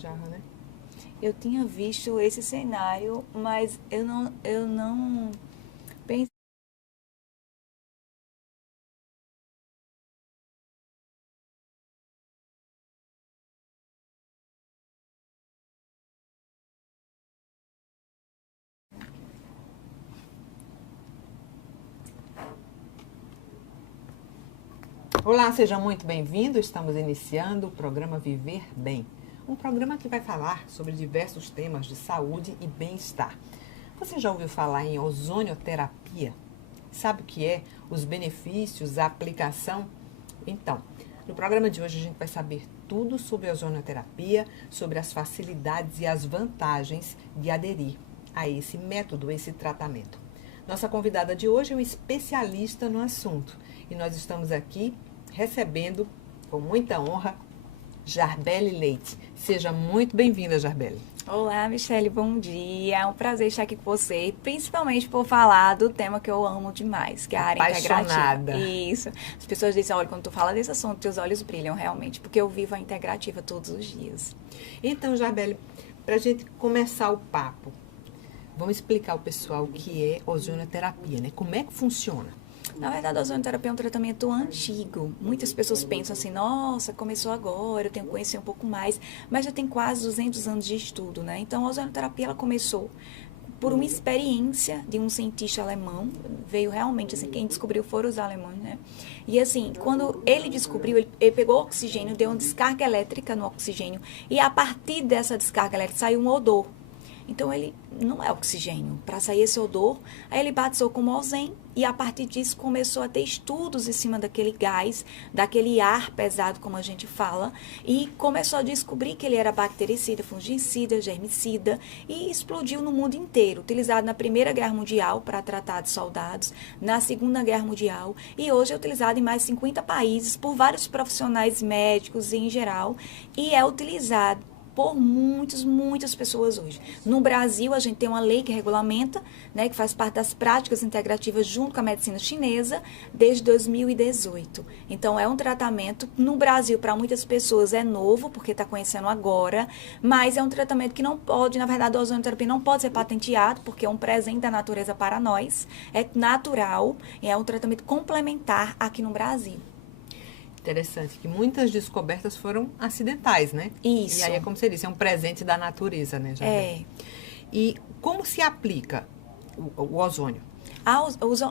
jarra, né? Eu tinha visto esse cenário, mas eu não pensei. Olá, seja muito bem-vindo. Estamos iniciando o programa Viver Bem. Um programa que vai falar sobre diversos temas de saúde e bem-estar. Você já ouviu falar em ozonioterapia? Sabe o que é? Os benefícios, a aplicação? Então, no programa de hoje a gente vai saber tudo sobre a ozonioterapia, sobre as facilidades e as vantagens de aderir a esse método, esse tratamento. Nossa convidada de hoje é um especialista no assunto e nós estamos aqui recebendo, com muita honra, Jarbele Leite. Seja muito bem-vinda, Jarbele. Olá, Michele, bom dia. É um prazer estar aqui com você, principalmente por falar do tema que eu amo demais, que é a área Apaixonada. integrativa. Isso. As pessoas dizem, olha, quando tu fala desse assunto, teus olhos brilham realmente, porque eu vivo a integrativa todos os dias. Então, Jarbele, para a gente começar o papo, vamos explicar ao pessoal o que é ozonioterapia, né? Como é que funciona? Na verdade, a ozonioterapia é um tratamento antigo. Muitas pessoas pensam assim, nossa, começou agora, eu tenho que conhecer um pouco mais, mas já tem quase 200 anos de estudo, né? Então, a ozonioterapia, ela começou por uma experiência de um cientista alemão, veio realmente, assim, quem descobriu foram os alemães, né? E assim, quando ele descobriu, ele pegou o oxigênio, deu uma descarga elétrica no oxigênio, e a partir dessa descarga elétrica saiu um odor. Então, ele não é oxigênio. Para sair esse odor, aí ele batizou como ozon e a partir disso começou a ter estudos em cima daquele gás, daquele ar pesado, como a gente fala, e começou a descobrir que ele era bactericida, fungicida, germicida e explodiu no mundo inteiro, utilizado na Primeira Guerra Mundial para tratar de soldados, na Segunda Guerra Mundial e hoje é utilizado em mais de 50 países por vários profissionais médicos em geral e é utilizado por muitas pessoas hoje. No Brasil, a gente tem uma lei que regulamenta, né, que faz parte das práticas integrativas junto com a medicina chinesa, desde 2018. Então, é um tratamento, no Brasil, para muitas pessoas é novo, porque está conhecendo agora, mas é um tratamento que não pode, na verdade, a ozonioterapia não pode ser patenteado, porque é um presente da natureza para nós, é natural, e é um tratamento complementar aqui no Brasil. Interessante, que muitas descobertas foram acidentais, né? Isso. E aí é como você disse, é um presente da natureza, né, Jarbele? E como se aplica o ozônio? A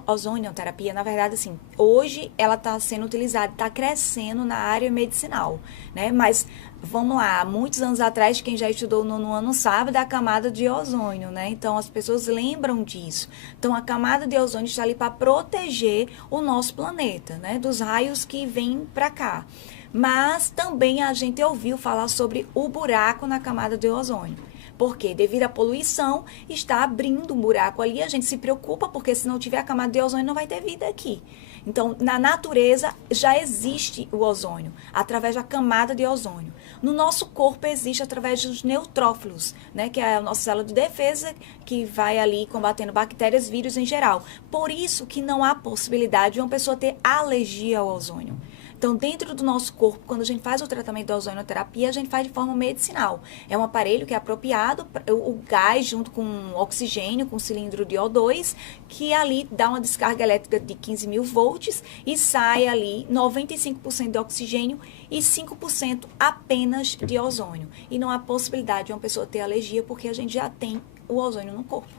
ozonioterapia, na verdade, assim, hoje ela está sendo utilizada, está crescendo na área medicinal, né? Mas, vamos lá, muitos anos atrás, quem já estudou no nono ano sabe da camada de ozônio, né? Então, as pessoas lembram disso. Então, a camada de ozônio está ali para proteger o nosso planeta, né? Dos raios que vêm para cá. Mas também a gente ouviu falar sobre o buraco na camada de ozônio. Porque devido à poluição, está abrindo um buraco ali. A gente se preocupa, porque se não tiver a camada de ozônio, não vai ter vida aqui. Então, na natureza, já existe o ozônio, através da camada de ozônio. No nosso corpo, existe através dos neutrófilos, né, que é a nossa célula de defesa, que vai ali combatendo bactérias, vírus em geral. Por isso que não há possibilidade de uma pessoa ter alergia ao ozônio. Então, dentro do nosso corpo, quando a gente faz o tratamento da ozonioterapia, a gente faz de forma medicinal. É um aparelho que é apropriado, o gás junto com oxigênio, com cilindro de O2, que ali dá uma descarga elétrica de 15 mil volts e sai ali 95% de oxigênio e 5% apenas de ozônio. E não há possibilidade de uma pessoa ter alergia, porque a gente já tem o ozônio no corpo.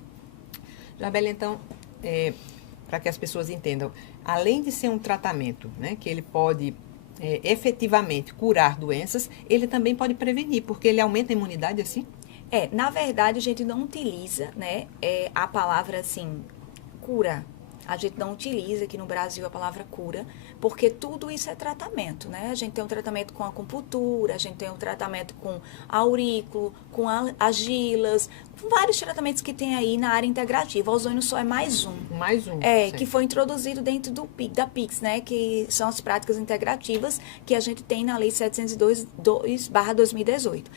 Jarbele, então, para que as pessoas entendam, além de ser um tratamento, né, que ele pode efetivamente curar doenças, ele também pode prevenir, porque ele aumenta a imunidade assim? Na verdade, a gente não utiliza, né, a palavra assim, cura. A gente não utiliza aqui no Brasil a palavra cura, porque tudo isso é tratamento, né? A gente tem um tratamento com acupuntura, a gente tem um tratamento com aurículo, com argilas, com vários tratamentos que tem aí na área integrativa. O ozônio só é mais um. Mais um. Que foi introduzido dentro da PICS, né? Que são as práticas integrativas que a gente tem na Lei 702/2018.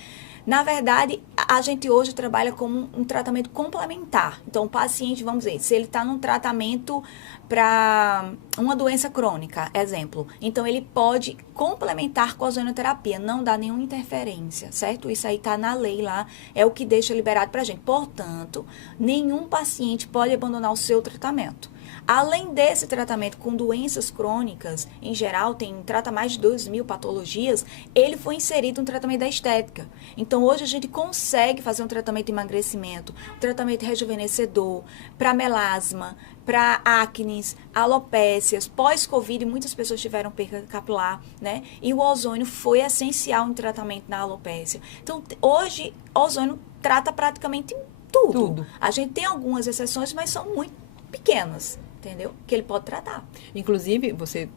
Na verdade, a gente hoje trabalha como um tratamento complementar. Então, o paciente, vamos dizer, se ele está num tratamento para uma doença crônica, exemplo, então ele pode complementar com a ozonioterapia, não dá nenhuma interferência, certo? Isso aí está na lei lá, é o que deixa liberado para a gente. Portanto, nenhum paciente pode abandonar o seu tratamento. Além desse tratamento com doenças crônicas, em geral, trata mais de 2.000 patologias, ele foi inserido no tratamento da estética. Então, hoje a gente consegue fazer um tratamento de emagrecimento, um tratamento rejuvenescedor, para melasma, para acnes, alopécias, pós-Covid, muitas pessoas tiveram perda capilar, né? E o ozônio foi essencial em tratamento na alopécia. Então, hoje, o ozônio trata praticamente tudo. A gente tem algumas exceções, mas são muito pequenas, entendeu? Que ele pode tratar. Inclusive, você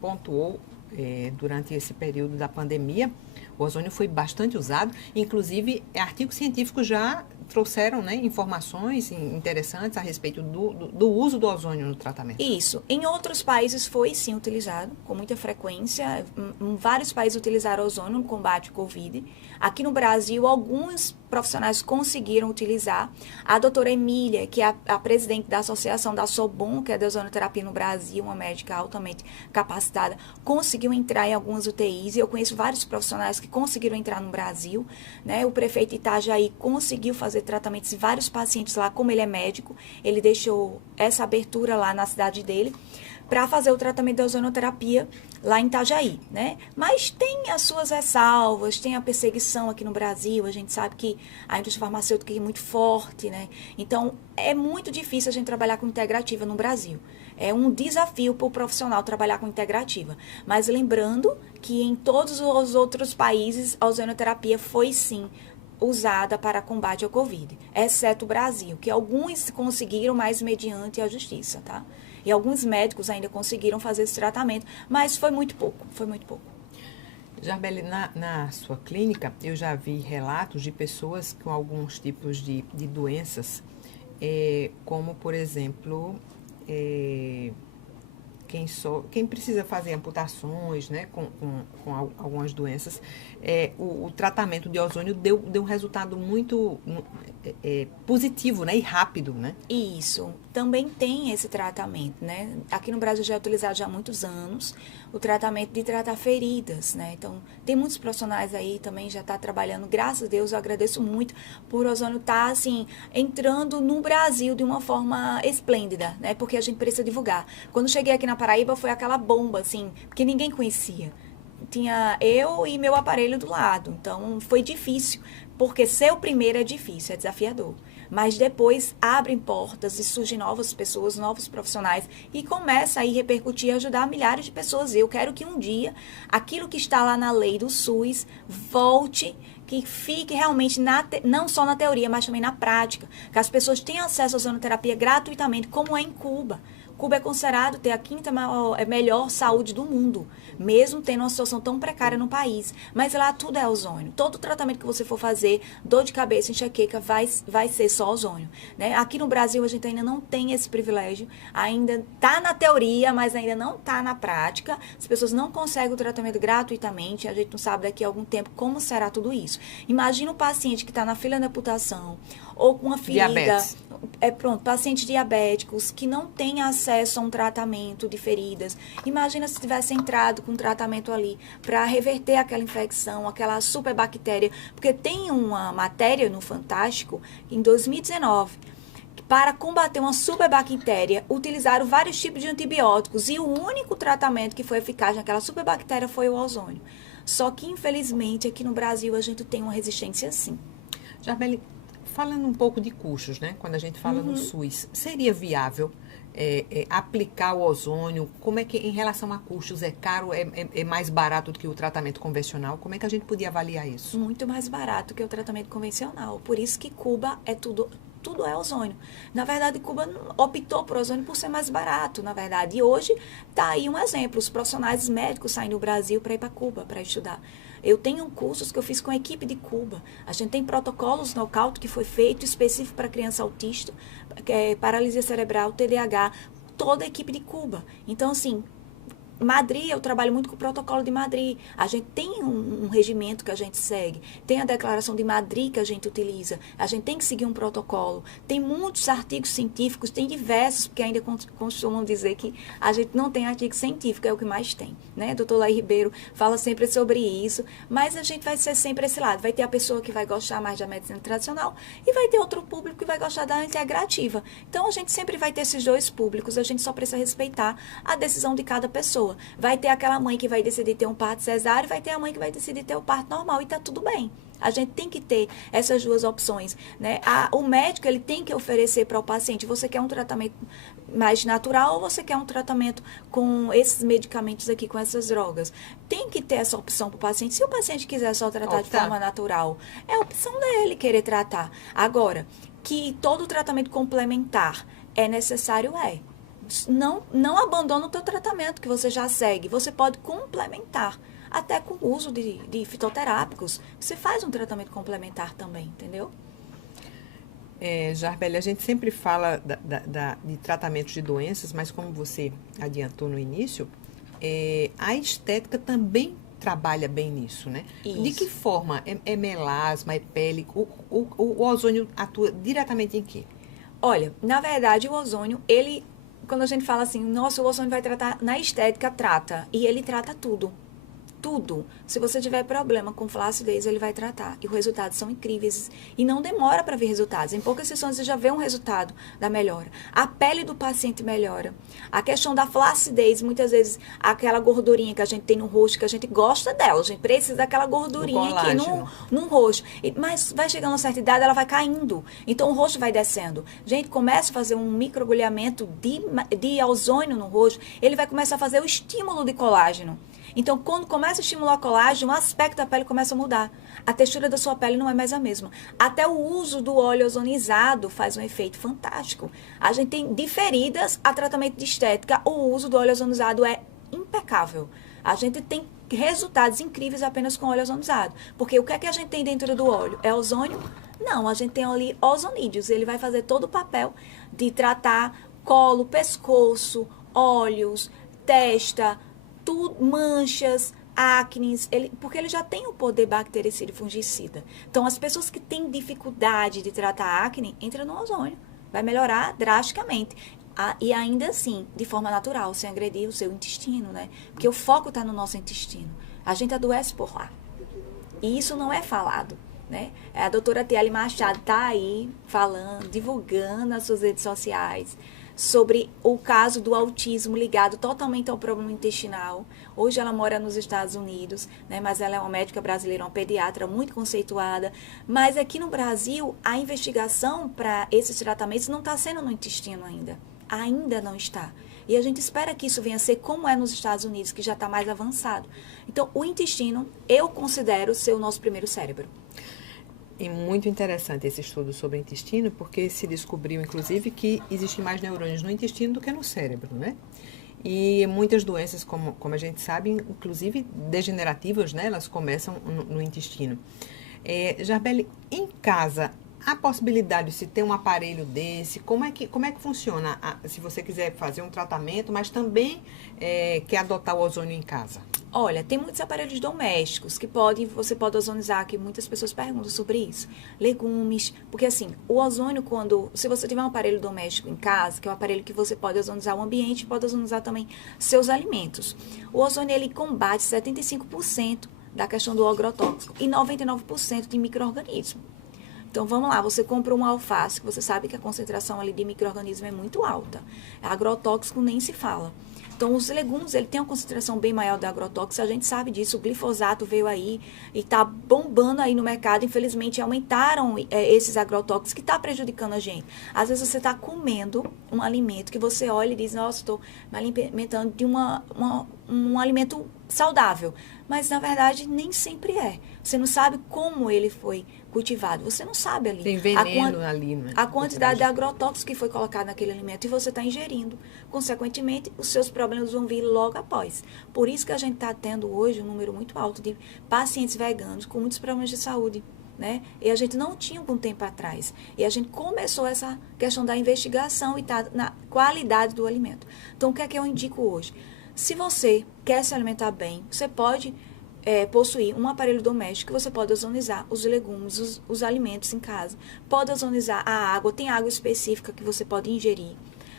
pontuou durante esse período da pandemia, o ozônio foi bastante usado. Inclusive, artigos científicos já trouxeram, né, informações interessantes a respeito do uso do ozônio no tratamento. Isso. Em outros países foi sim utilizado com muita frequência. Vários países utilizaram ozônio no combate ao Covid. Aqui no Brasil, alguns profissionais conseguiram utilizar. A doutora Emília, que é a presidente da associação da SOBON, que é da ozonoterapia no Brasil, uma médica altamente capacitada, conseguiu entrar em algumas UTIs. E eu conheço vários profissionais que conseguiram entrar no Brasil, né? O prefeito Itajaí conseguiu fazer tratamentos de vários pacientes lá, como ele é médico, ele deixou essa abertura lá na cidade dele para fazer o tratamento da ozonoterapia lá em Itajaí, né? Mas tem as suas ressalvas, tem a perseguição aqui no Brasil, a gente sabe que a indústria farmacêutica é muito forte, né? Então, é muito difícil a gente trabalhar com integrativa no Brasil. É um desafio para o profissional trabalhar com integrativa. Mas lembrando que em todos os outros países, a ozonoterapia foi sim usada para combate ao Covid, exceto o Brasil, que alguns conseguiram, mas mediante a justiça, tá? E alguns médicos ainda conseguiram fazer esse tratamento, mas foi muito pouco, foi muito pouco. Jarbeli, na sua clínica, eu já vi relatos de pessoas com alguns tipos de doenças, como, por exemplo, quem precisa fazer amputações, né, com algumas doenças, o tratamento de ozônio deu um resultado muito positivo, né, e rápido, né? Isso, também tem esse tratamento, né? Aqui no Brasil já é utilizado já há muitos anos o tratamento de tratar feridas, né? Então, tem muitos profissionais aí também já tá trabalhando, graças a Deus, eu agradeço muito por o ozônio estar, assim, entrando no Brasil de uma forma esplêndida, né? Porque a gente precisa divulgar. Quando cheguei aqui na Paraíba, foi aquela bomba, assim, porque ninguém conhecia. Tinha eu e meu aparelho do lado, então foi difícil, porque ser o primeiro é difícil, é desafiador. Mas depois abrem portas e surgem novas pessoas, novos profissionais e começa aí repercutir e ajudar milhares de pessoas. Eu quero que um dia aquilo que está lá na lei do SUS volte, que fique realmente não só na teoria, mas também na prática, que as pessoas tenham acesso à ozonoterapia gratuitamente, como é em Cuba. Cuba é considerado ter a quinta melhor saúde do mundo, mesmo tendo uma situação tão precária no país. Mas lá tudo é ozônio. Todo tratamento que você for fazer, dor de cabeça, enxaqueca, vai ser só ozônio, né? Aqui no Brasil a gente ainda não tem esse privilégio, ainda está na teoria, mas ainda não está na prática. As pessoas não conseguem o tratamento gratuitamente, a gente não sabe daqui a algum tempo como será tudo isso. Imagina um paciente que está na fila de amputação, ou com uma ferida, diabetes. Pacientes diabéticos que não têm acesso a um tratamento de feridas. Imagina se tivesse entrado com um tratamento ali para reverter aquela infecção, aquela superbactéria, porque tem uma matéria no Fantástico, em 2019, que para combater uma superbactéria, utilizaram vários tipos de antibióticos e o único tratamento que foi eficaz naquela superbactéria foi o ozônio. Só que, infelizmente, aqui no Brasil a gente tem uma resistência sim. Jarbeli, falando um pouco de custos, né? Quando a gente fala no SUS, seria viável aplicar o ozônio? Como é que, em relação a custos, é caro, é mais barato do que o tratamento convencional? Como é que a gente podia avaliar isso? Muito mais barato que o tratamento convencional. Por isso que Cuba é tudo é ozônio. Na verdade, Cuba optou por ozônio por ser mais barato, na verdade. E hoje está aí um exemplo. Os profissionais médicos saem do Brasil para ir para Cuba para estudar. Eu tenho cursos que eu fiz com a equipe de Cuba. A gente tem protocolos knockout que foi feito específico para criança autista, que é paralisia cerebral, TDAH, toda a equipe de Cuba. Então, assim, Madrid, eu trabalho muito com o protocolo de Madrid. A gente tem um regimento que a gente segue. Tem a declaração de Madrid que a gente utiliza. A gente tem que seguir um protocolo. Tem muitos artigos científicos, tem diversos, porque ainda costumam dizer que a gente não tem artigo científico, é o que mais tem, né? Doutor Laí Ribeiro fala sempre sobre isso, mas a gente vai ser sempre esse lado. Vai ter a pessoa que vai gostar mais da medicina tradicional e vai ter outro público que vai gostar da integrativa. Então, a gente sempre vai ter esses dois públicos, a gente só precisa respeitar a decisão de cada pessoa. Vai ter aquela mãe que vai decidir ter um parto cesáreo, vai ter a mãe que vai decidir ter o parto normal e tá tudo bem. A gente tem que ter essas duas opções, né? O médico, ele tem que oferecer para o paciente, você quer um tratamento mais natural ou você quer um tratamento com esses medicamentos aqui, com essas drogas? Tem que ter essa opção para o paciente. Se o paciente quiser só tratar de forma natural, é a opção dele querer tratar. Agora, que todo tratamento complementar é necessário, não abandona o teu tratamento que você já segue. Você pode complementar, até com o uso de fitoterápicos. Você faz um tratamento complementar também, entendeu? Jarbeli, a gente sempre fala de tratamentos de doenças, mas como você adiantou no início, a estética também trabalha bem nisso, né? Isso. De que forma? É melasma, é pele? O ozônio atua diretamente em quê? Olha, na verdade, o ozônio, quando a gente fala assim, nossa, o ozônio vai tratar na estética, trata. E ele trata tudo. Tudo. Se você tiver problema com flacidez, ele vai tratar. E os resultados são incríveis. E não demora para ver resultados. Em poucas sessões você já vê um resultado da melhora. A pele do paciente melhora. A questão da flacidez, muitas vezes, aquela gordurinha que a gente tem no rosto, que a gente gosta dela. A gente precisa daquela gordurinha aqui no rosto. Mas vai chegando a uma certa idade, ela vai caindo. Então, o rosto vai descendo. Gente, começa a fazer um microagulhamento de ozônio no rosto. Ele vai começar a fazer o estímulo de colágeno. Então, quando começa a estimular o colágeno, o aspecto da pele começa a mudar. A textura da sua pele não é mais a mesma. Até o uso do óleo ozonizado faz um efeito fantástico. A gente tem diferidas a tratamento de estética. O uso do óleo ozonizado é impecável. A gente tem resultados incríveis apenas com óleo ozonizado. Porque o que é que a gente tem dentro do óleo? É ozônio? Não, a gente tem ali ozonídeos. Ele vai fazer todo o papel de tratar colo, pescoço, olhos, testa, manchas, acnes, porque ele já tem o poder bactericida e fungicida. Então, as pessoas que têm dificuldade de tratar acne, entra no ozônio. Vai melhorar drasticamente. E ainda assim, de forma natural, sem agredir o seu intestino, né? Porque o foco está no nosso intestino. A gente adoece por lá. E isso não é falado, né? A doutora Tiele Machado está aí falando, divulgando nas suas redes sociais sobre o caso do autismo ligado totalmente ao problema intestinal. Hoje ela mora nos Estados Unidos, né, mas ela é uma médica brasileira, uma pediatra muito conceituada. Mas aqui no Brasil, a investigação para esses tratamentos não está sendo no intestino ainda. Ainda não está. E a gente espera que isso venha a ser como é nos Estados Unidos, que já está mais avançado. Então, o intestino, eu considero ser o nosso primeiro cérebro. E muito interessante esse estudo sobre o intestino, porque se descobriu, inclusive, que existem mais neurônios no intestino do que no cérebro, né? E muitas doenças, como a gente sabe, inclusive degenerativas, né? Elas começam no intestino. Jarbeli, em casa, há possibilidade de se ter um aparelho desse? Como é que funciona se você quiser fazer um tratamento, mas também quer adotar o ozônio em casa? Olha, tem muitos aparelhos domésticos que você pode ozonizar, que muitas pessoas perguntam sobre isso. Legumes, porque assim, o ozônio se você tiver um aparelho doméstico em casa, que é um aparelho que você pode ozonizar o ambiente, pode ozonizar também seus alimentos. O ozônio, ele combate 75% da questão do agrotóxico e 99% de micro-organismo. Então, vamos lá, você compra uma alface, que você sabe que a concentração ali de micro-organismo é muito alta. Agrotóxico nem se fala. Então, os legumes, ele tem uma concentração bem maior de agrotóxicos, a gente sabe disso, o glifosato veio aí e está bombando aí no mercado, infelizmente aumentaram esses agrotóxicos que está prejudicando a gente. Às vezes você está comendo um alimento que você olha e diz, nossa, estou me alimentando de um alimento saudável, mas na verdade nem sempre é. Você não sabe como ele foi cultivado, você não sabe ali. Tem veneno ali, né? A quantidade de agrotóxicos que foi colocado naquele alimento e você está ingerindo. Consequentemente, os seus problemas vão vir logo após. Por isso que a gente está tendo hoje um número muito alto de pacientes veganos com muitos problemas de saúde, né? E a gente não tinha um tempo atrás. E a gente começou essa questão da investigação e tá na qualidade do alimento. Então, o que é que eu indico hoje? Se você quer se alimentar bem, você pode possuir um aparelho doméstico que você pode ozonizar os legumes, os alimentos em casa. Pode ozonizar a água, tem água específica que você pode ingerir.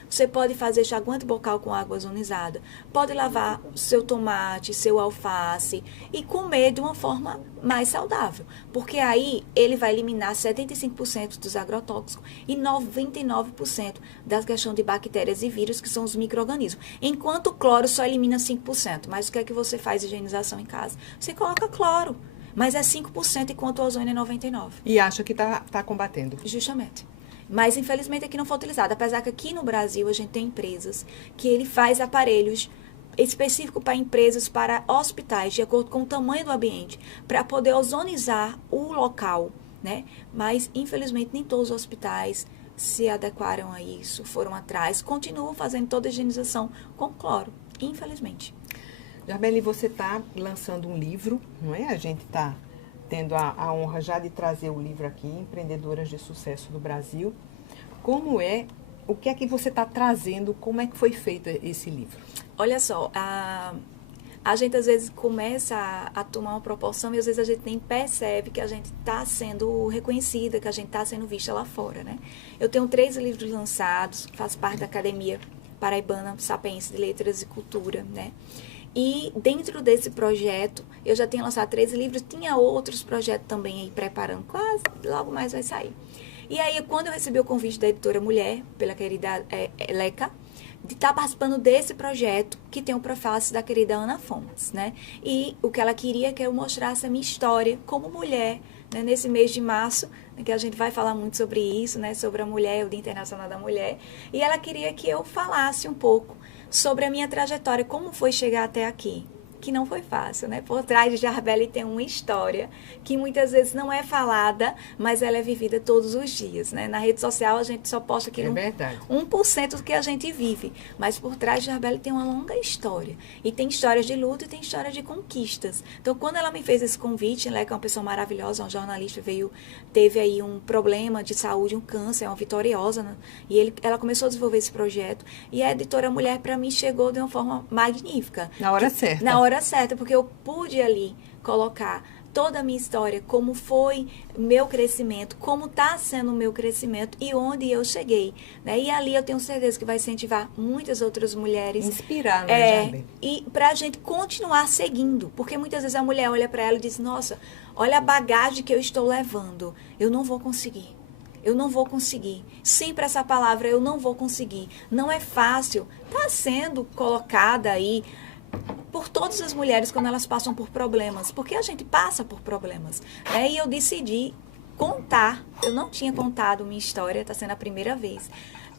Você pode fazer enxaguante bucal com água ozonizada. Pode lavar seu tomate, seu alface e comer de uma forma mais saudável. Porque aí ele vai eliminar 75% dos agrotóxicos e 99% da questão de bactérias e vírus, que são os micro-organismos. Enquanto o cloro só elimina 5%. Mas o que é que você faz de higienização em casa? Você coloca cloro. Mas é 5% enquanto o ozônio é 99%. E acha que está combatendo. Justamente. Mas, infelizmente, aqui não foi utilizado. Apesar que aqui no Brasil a gente tem empresas que ele faz aparelhos específicos para empresas, para hospitais, de acordo com o tamanho do ambiente, para poder ozonizar o local, né? Mas, infelizmente, nem todos os hospitais se adequaram a isso, foram atrás, continuam fazendo toda a higienização com cloro, infelizmente. Jarbeli, você está lançando um livro, não é? A gente está tendo a honra já de trazer o livro aqui, Empreendedoras de Sucesso do Brasil. O que é que você está trazendo, como é que foi feito esse livro? Olha só, a gente às vezes começa a tomar uma proporção e às vezes a gente nem percebe que a gente está sendo reconhecida, que a gente está sendo vista lá fora, né? Eu tenho 3 livros lançados, faço parte da Academia Paraibana Sapiense de Letras e Cultura, né? E dentro desse projeto, eu já tinha lançado 3 livros, tinha outros projetos também aí preparando, quase, logo mais vai sair. E aí, quando eu recebi o convite da editora Mulher, pela querida Leca, de estar participando desse projeto, que tem o prefácio da querida Ana Fontes, né? E o que ela queria é que eu mostrasse a minha história como mulher, né? Nesse mês de março, que a gente vai falar muito sobre isso, né? Sobre a mulher, o Dia Internacional da Mulher. E ela queria que eu falasse um pouco sobre a minha trajetória, como foi chegar até aqui, que não foi fácil, né? Por trás de Jarbeli tem uma história que muitas vezes não é falada, mas ela é vivida todos os dias, né? Na rede social a gente só posta aquilo, 1% do que a gente vive, mas por trás de Jarbeli tem uma longa história, e tem histórias de luta e tem histórias de conquistas. Então, quando ela me fez esse convite, ela é uma pessoa maravilhosa, uma jornalista, teve aí um problema de saúde, um câncer, uma vitoriosa, né? E ela começou a desenvolver esse projeto, e a editora Mulher, para mim, chegou de uma forma magnífica. Na hora certa. Na hora certa, porque eu pude ali colocar toda a minha história, como foi meu crescimento, como está sendo o meu crescimento e onde eu cheguei, né? E ali eu tenho certeza que vai incentivar muitas outras mulheres. Inspirar, né, Jarbeli? E para a gente continuar seguindo, porque muitas vezes a mulher olha para ela e diz, nossa, olha a bagagem que eu estou levando, eu não vou conseguir. Eu não vou conseguir. Sempre essa palavra, eu não vou conseguir. Não é fácil. Está sendo colocada aí por todas as mulheres quando elas passam por problemas, porque a gente passa por problemas, né? E eu decidi contar, eu não tinha contado minha história, está sendo a primeira vez,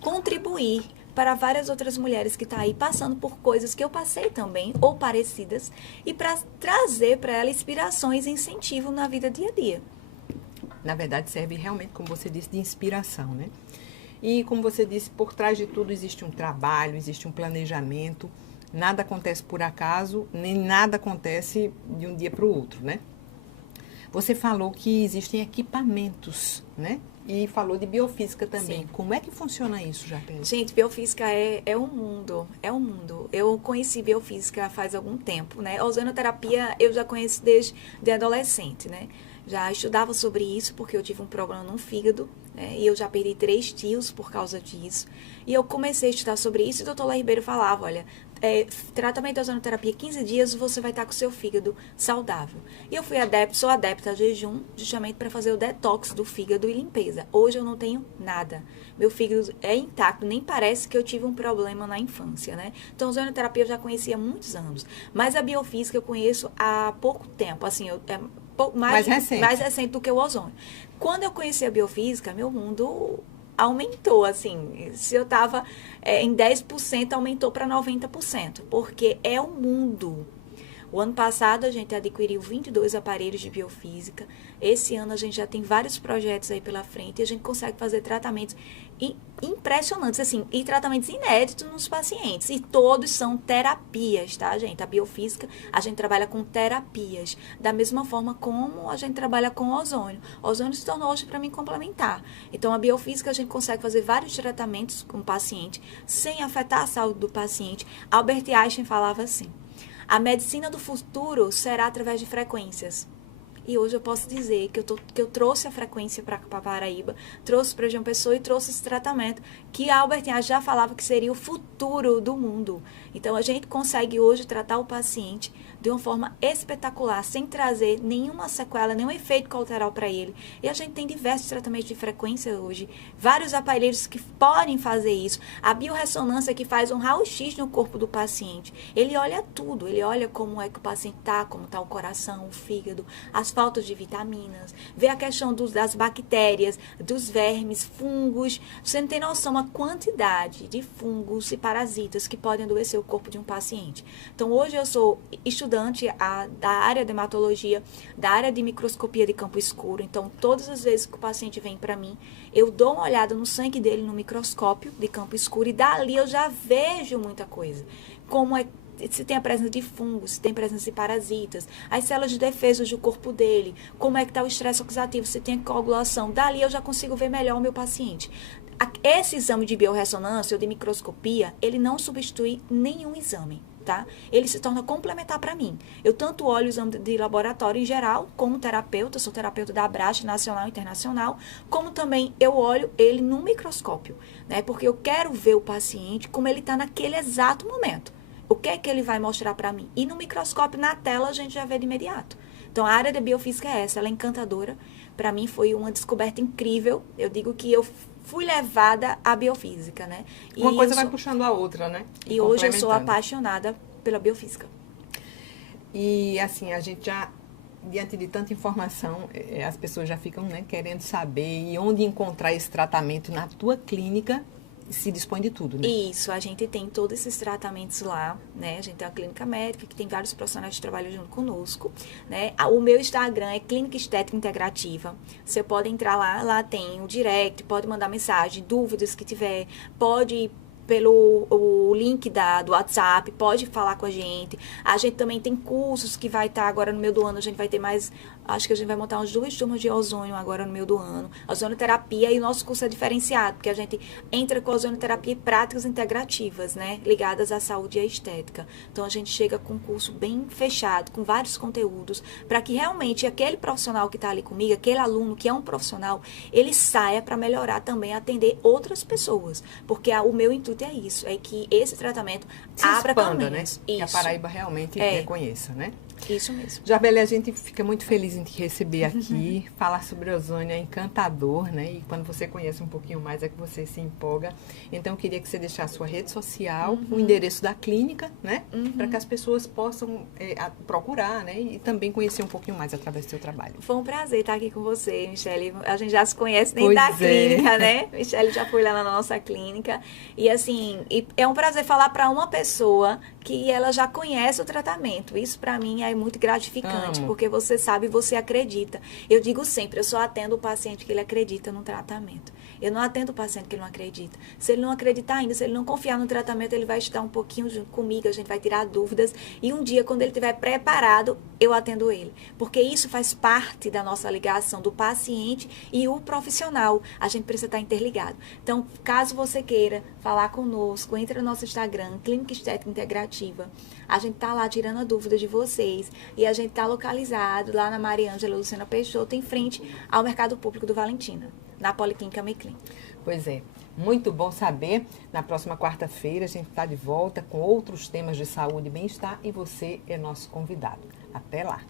contribuir para várias outras mulheres que estão aí passando por coisas que eu passei também, ou parecidas, e para trazer para ela inspirações e incentivo na vida dia a dia. Na verdade, serve realmente, como você disse, de inspiração, né? E como você disse, por trás de tudo existe um trabalho, existe um planejamento. Nada acontece por acaso, nem nada acontece de um dia para o outro, né? Você falou que existem equipamentos, né? E falou de biofísica também. Sim. Como é que funciona isso, Jarbeli? Gente, biofísica é um mundo, é um mundo. Eu conheci biofísica faz algum tempo, né? A ozonoterapia eu já conheço desde adolescente, né? Já estudava sobre isso porque eu tive um problema no fígado, né? E eu já perdi 3 tios por causa disso. E eu comecei a estudar sobre isso e o doutor Lá Ribeiro falava, olha, tratamento de ozonoterapia, 15 dias você vai estar com o seu fígado saudável. E eu sou adepta a jejum, justamente para fazer o detox do fígado e limpeza. Hoje eu não tenho nada. Meu fígado é intacto, nem parece que eu tive um problema na infância, né? Então, a ozonoterapia eu já conhecia há muitos anos. Mas a biofísica eu conheço há pouco tempo, assim, mais recente do que o ozônio. Quando eu conheci a biofísica, meu mundo aumentou, assim, se eu estava em 10%, aumentou para 90%, porque é um mundo. O ano passado a gente adquiriu 22 aparelhos de biofísica. Esse ano a gente já tem vários projetos aí pela frente e a gente consegue fazer tratamentos impressionantes, assim, e tratamentos inéditos nos pacientes. E todos são terapias, tá, gente? A biofísica, a gente trabalha com terapias, da mesma forma como a gente trabalha com ozônio. O ozônio se tornou hoje para mim complementar. Então, a biofísica, a gente consegue fazer vários tratamentos com o paciente, sem afetar a saúde do paciente. Albert Einstein falava assim: a medicina do futuro será através de frequências. E hoje eu posso dizer que eu trouxe a frequência para Paraíba, trouxe para João Pessoa e trouxe esse tratamento que Albert Einstein já falava que seria o futuro do mundo. Então, a gente consegue hoje tratar o paciente de uma forma espetacular, sem trazer nenhuma sequela, nenhum efeito colateral para ele. E a gente tem diversos tratamentos de frequência hoje, vários aparelhos que podem fazer isso. A biorressonância que faz um raio-x no corpo do paciente. Ele olha tudo, ele olha como é que o paciente está, como está o coração, o fígado, as faltas de vitaminas, vê a questão das bactérias, dos vermes, fungos. Você não tem noção a quantidade de fungos e parasitas que podem adoecer o corpo de um paciente. Então, hoje eu sou estudante da área de hematologia, da área de microscopia de campo escuro. Então, todas as vezes que o paciente vem para mim, eu dou uma olhada no sangue dele no microscópio de campo escuro e dali eu já vejo muita coisa. Como é, se tem a presença de fungos, se tem presença de parasitas, as células de defesa do corpo dele, como é que está o estresse oxidativo, se tem coagulação. Dali eu já consigo ver melhor o meu paciente. Esse exame de biorressonância ou de microscopia, ele não substitui nenhum exame, tá? Ele se torna complementar para mim. Eu tanto olho o exame de laboratório em geral, como terapeuta, sou terapeuta da Abrache Nacional e Internacional, como também eu olho ele no microscópio, né? Porque eu quero ver o paciente como ele está naquele exato momento. O que é que ele vai mostrar para mim? E no microscópio, na tela, a gente já vê de imediato. Então, a área da biofísica é essa, ela é encantadora. Para mim, foi uma descoberta incrível. Eu digo que eu fui levada à biofísica, né? Uma coisa vai puxando a outra, né? E hoje eu sou apaixonada pela biofísica. E, assim, a gente já, diante de tanta informação, as pessoas já ficam, né, querendo saber e onde encontrar esse tratamento na tua clínica. Se dispõe de tudo, né? Isso, a gente tem todos esses tratamentos lá, né? A gente tem uma clínica médica que tem vários profissionais que trabalham junto conosco, né? O meu Instagram é Clínica Estética Integrativa. Você pode entrar lá tem o direct, pode mandar mensagem, dúvidas que tiver, pode pelo o link do WhatsApp, pode falar com a gente. A gente também tem cursos que vai estar agora no meio do ano, a gente vai ter mais, acho que a gente vai montar umas 2 turmas de ozônio agora no meio do ano. Ozonioterapia, e o nosso curso é diferenciado, porque a gente entra com ozonioterapia e práticas integrativas, né, ligadas à saúde e à estética. Então, a gente chega com um curso bem fechado, com vários conteúdos, para que realmente aquele profissional que está ali comigo, aquele aluno que é um profissional, ele saia para melhorar também, atender outras pessoas. Porque o meu intuito é isso, é que esse tratamento abra caminhos. Né? Que a Paraíba realmente reconheça, né? Isso mesmo. Jarbeli, a gente fica muito feliz em te receber aqui. Falar sobre ozônio é encantador, né? E quando você conhece um pouquinho mais é que você se empolga. Então, eu queria que você deixasse a sua rede social, o endereço da clínica, né? Para que as pessoas possam procurar, né? E também conhecer um pouquinho mais através do seu trabalho. Foi um prazer estar aqui com você, Michele. A gente já se conhece dentro da clínica, né? Michele já foi lá na nossa clínica. E assim, é um prazer falar para uma pessoa que ela já conhece o tratamento. Isso para mim é muito gratificante, porque você sabe, você acredita. Eu digo sempre, eu só atendo o paciente que ele acredita no tratamento. Eu não atendo o paciente que ele não acredita. Se ele não acreditar ainda, se ele não confiar no tratamento, ele vai estudar um pouquinho junto comigo, a gente vai tirar dúvidas. E um dia, quando ele estiver preparado, eu atendo ele. Porque isso faz parte da nossa ligação do paciente e o profissional. A gente precisa estar interligado. Então, caso você queira falar conosco, entre no nosso Instagram, Clínica Estética Integrativa. A gente tá lá tirando a dúvida de vocês. E a gente tá localizado lá na Maria Ângela Lucena Peixoto, em frente ao Mercado Público do Valentina, na Policlínica Meclin. Pois é, muito bom saber. Na próxima quarta-feira a gente está de volta com outros temas de saúde e bem-estar e você é nosso convidado. Até lá!